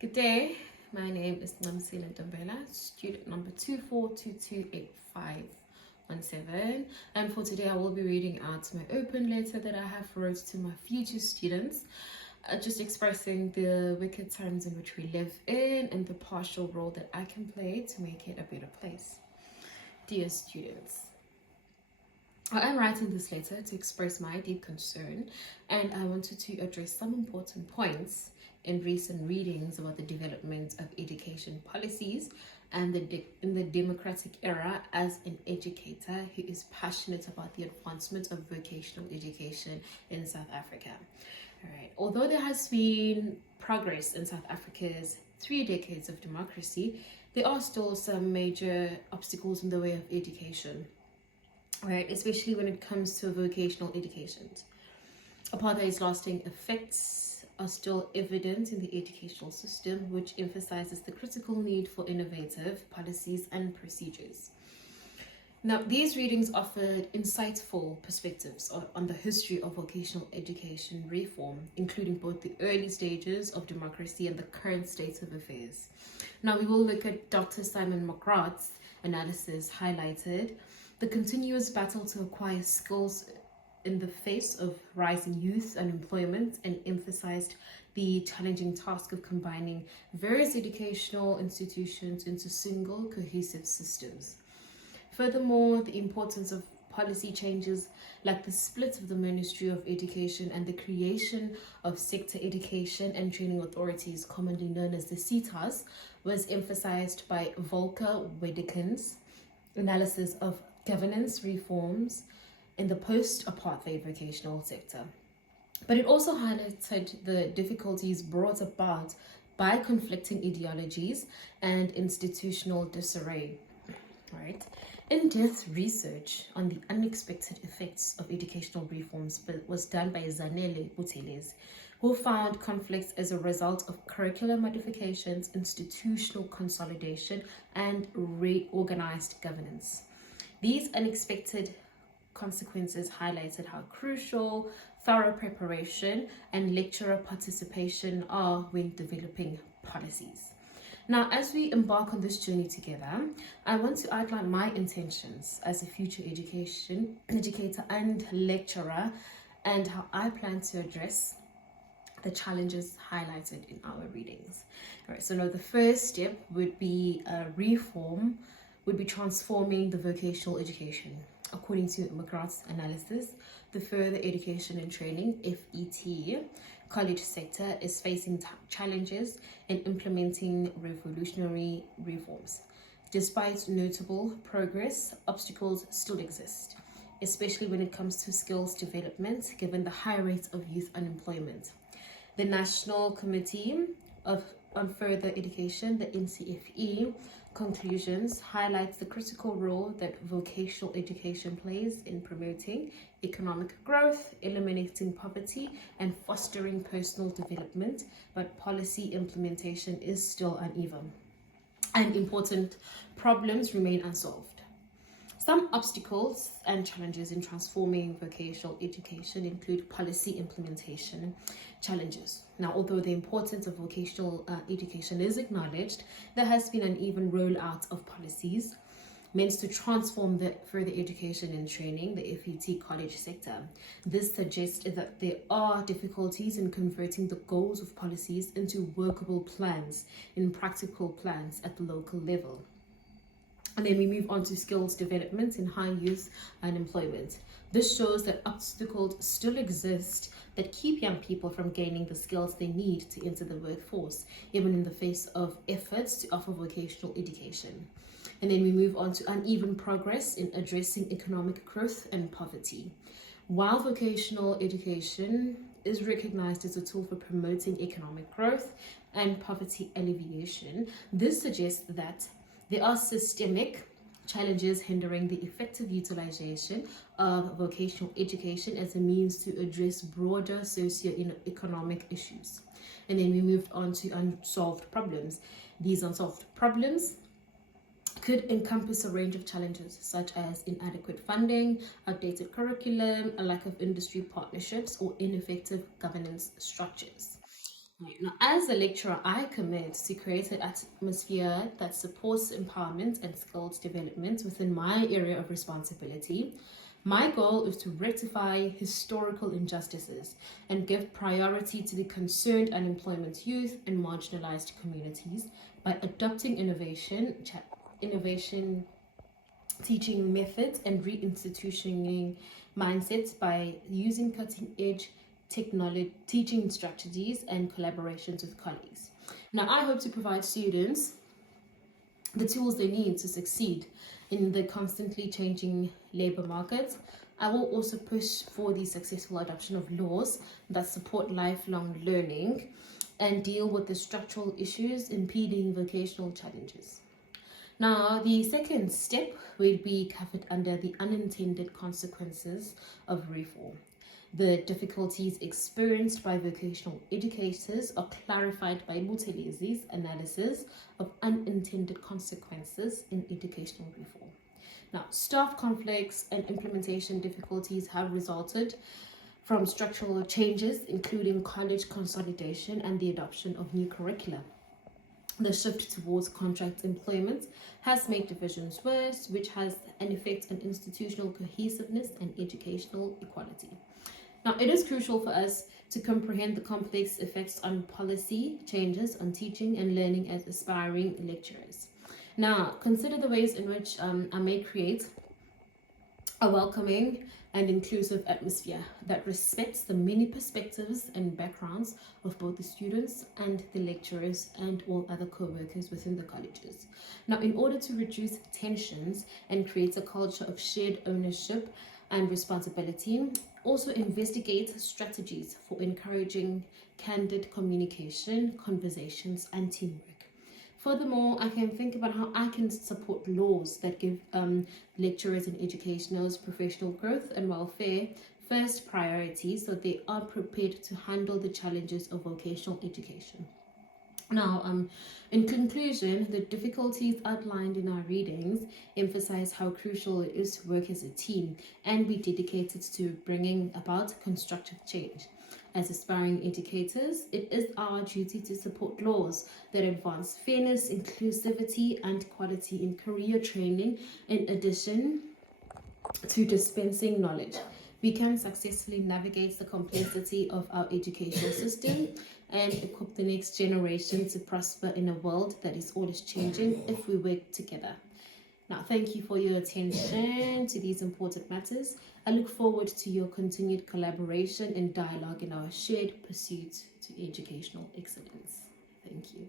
Good day, my name is Namsila Dambela, student number 24228517, and for today I will be reading out my open letter that I have wrote to my future students, just expressing the wicked times in which we live in and the partial role that I can play to make it a better place. Dear students, I am writing this letter to express my deep concern, and I wanted to address some important points in recent readings about the development of education policies and in the democratic era as an educator who is passionate about the advancement of vocational education in South Africa. All right. Although there has been progress in South Africa's 3 decades of democracy, there are still some major obstacles in the way of education, right? Especially when it comes to vocational education. Apartheid's lasting effects are still evident in the educational system, which emphasizes the critical need for innovative policies and procedures. Now, these readings offered insightful perspectives on the history of vocational education reform, including both the early stages of democracy and the current state of affairs. Now, we will look at Dr. Simon McGrath's analysis highlighted the continuous battle to acquire skills in the face of rising youth unemployment and emphasized the challenging task of combining various educational institutions into single cohesive systems. Furthermore, the importance of policy changes like the split of the Ministry of Education and the creation of sector education and training authorities, commonly known as the SETAs, was emphasized by Volker Wedekin's analysis of governance reforms in the post-apartheid vocational sector. But it also highlighted the difficulties brought about by conflicting ideologies and institutional disarray. Right? In-depth research on the unexpected effects of educational reforms was done by Zanele Buthelezi, who found conflicts as a result of curricular modifications, institutional consolidation, and reorganized governance. These unexpected consequences highlighted how crucial thorough preparation and lecturer participation are when developing policies. Now, as we embark on this journey together, I want to outline my intentions as a future educator and lecturer and how I plan to address the challenges highlighted in our readings. All right, so now the first step would be transforming the vocational education. According to McGrath's analysis, the further education and training (FET) college sector is facing challenges in implementing revolutionary reforms. Despite notable progress, obstacles still exist, especially when it comes to skills development, given the high rate of youth unemployment. The National Committee on Further Education, the NCFE, conclusions highlights the critical role that vocational education plays in promoting economic growth, eliminating poverty, and fostering personal development, but policy implementation is still uneven, and important problems remain unsolved. Some obstacles and challenges in transforming vocational education include policy implementation challenges. Now, although the importance of vocational education is acknowledged, there has been an uneven rollout of policies meant to transform the further education and training, the FET college sector. This suggests that there are difficulties in converting the goals of policies into workable plans, in practical plans at the local level. And then we move on to skills development in high youth unemployment. This shows that obstacles still exist that keep young people from gaining the skills they need to enter the workforce, even in the face of efforts to offer vocational education. And then we move on to uneven progress in addressing economic growth and poverty. While vocational education is recognized as a tool for promoting economic growth and poverty alleviation, this suggests that there are systemic challenges hindering the effective utilization of vocational education as a means to address broader socio-economic issues. And then we moved on to unsolved problems. These unsolved problems could encompass a range of challenges such as inadequate funding, outdated curriculum, a lack of industry partnerships, or ineffective governance structures. Right. Now, as a lecturer, I commit to create an atmosphere that supports empowerment and skills development within my area of responsibility. My goal is to rectify historical injustices and give priority to the concerned unemployment youth and marginalized communities by adopting innovation teaching methods and reinstitutioning mindsets by using cutting edge technology teaching strategies and collaborations with colleagues. Now, I hope to provide students the tools they need to succeed in the constantly changing labor market. I will also push for the successful adoption of laws that support lifelong learning and deal with the structural issues impeding vocational challenges. Now, the second step will be covered under the unintended consequences of reform. The difficulties experienced by vocational educators are clarified by Buthelez's analysis of unintended consequences in educational reform. Now, staff conflicts and implementation difficulties have resulted from structural changes, including college consolidation and the adoption of new curricula. The shift towards contract employment has made divisions worse, which has an effect on institutional cohesiveness and educational equality. Now, it is crucial for us to comprehend the complex effects on policy changes on teaching and learning as aspiring lecturers. Now, consider the ways in which I may create a welcoming and inclusive atmosphere that respects the many perspectives and backgrounds of both the students and the lecturers and all other co-workers within the colleges. Now, in order to reduce tensions and create a culture of shared ownership and responsibility, also investigate strategies for encouraging candid communication, conversations, and teamwork. Furthermore, I can think about how I can support laws that give lecturers and educationals professional growth and welfare first priority so they are prepared to handle the challenges of vocational education. Now, in conclusion, the difficulties outlined in our readings emphasize how crucial it is to work as a team and be dedicated to bringing about constructive change. As aspiring educators, it is our duty to support laws that advance fairness, inclusivity, and quality in career training, in addition to dispensing knowledge. We can successfully navigate the complexity of our educational system and equip the next generation to prosper in a world that is always changing if we work together. Now, thank you for your attention to these important matters. I look forward to your continued collaboration and dialogue in our shared pursuit to educational excellence. Thank you.